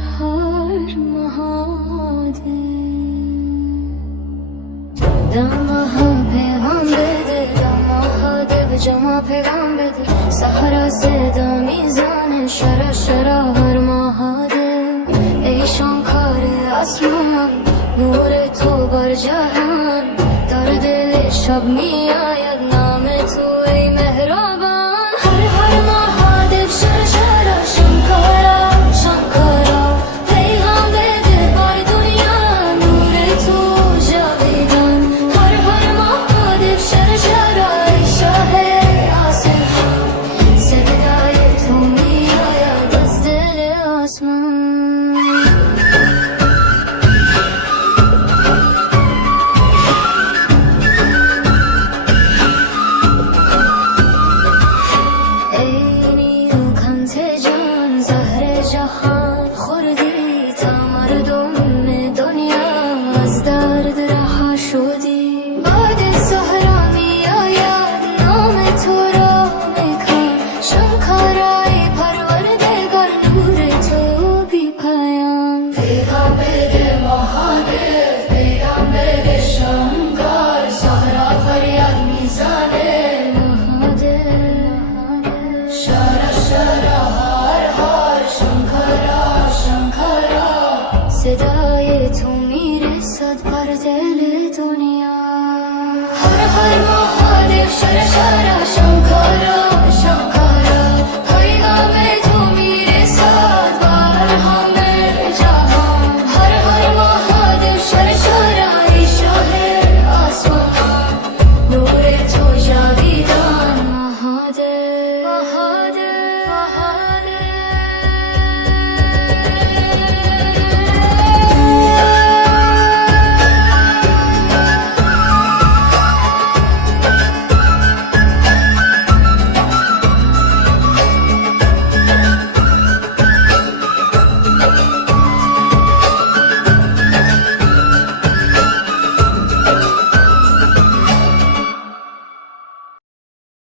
هر مهاده دم پیغام بده دم به جمع پیغام بده سحر صدا میزانه شرا هر مهاده ای شانکار آسمان نور تو بر جهان در دل شب میآید نام تو ای مهربان هر مهاده شرا شانکارا پیغام بده بر دنیا نور تو جاویدان هر مهاده شرا ای شاه آسمان صدای تو میآید از دل آسمان جهان خوردی تا مردم دنیا از درد رها شدی باد سهرا می آید نام تو را میکن شمکارای پروردگار نور تو بی پایان پیغام بده مهاده پیغام بده شمکار سهرا فریاد میزنه مهاده شرا صدای تو میرسد بر دل دنیا هر مهاده شرا